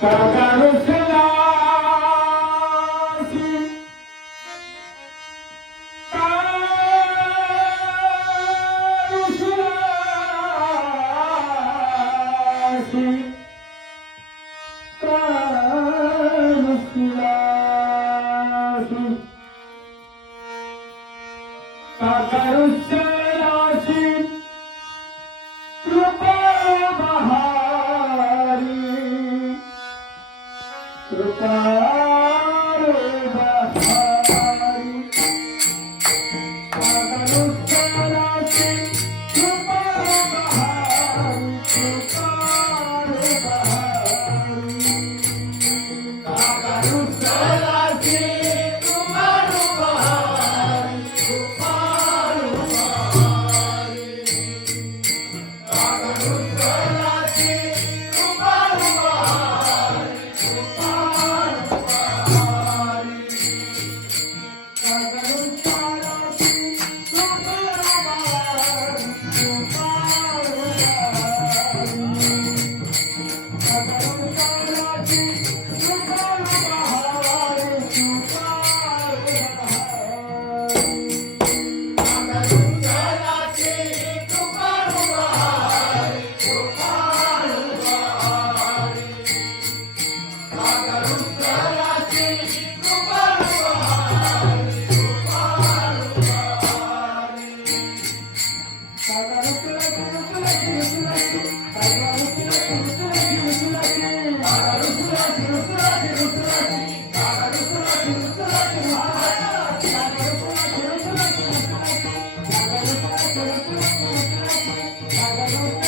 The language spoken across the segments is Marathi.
Tá, tá, Música Thank you.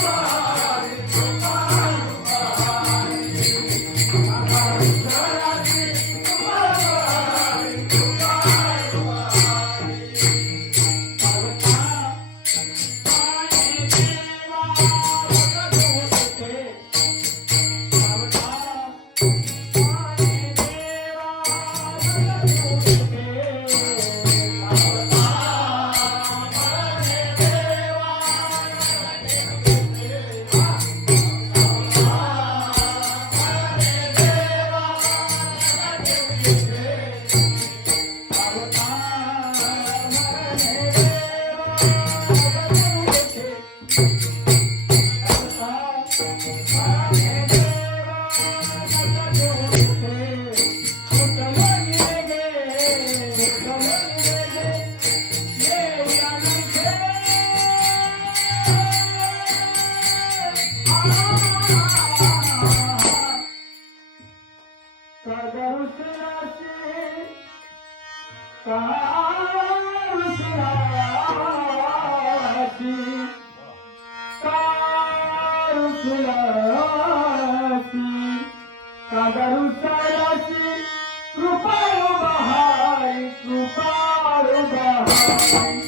Come on. कृपाळू बहाय कृपाळू बहाय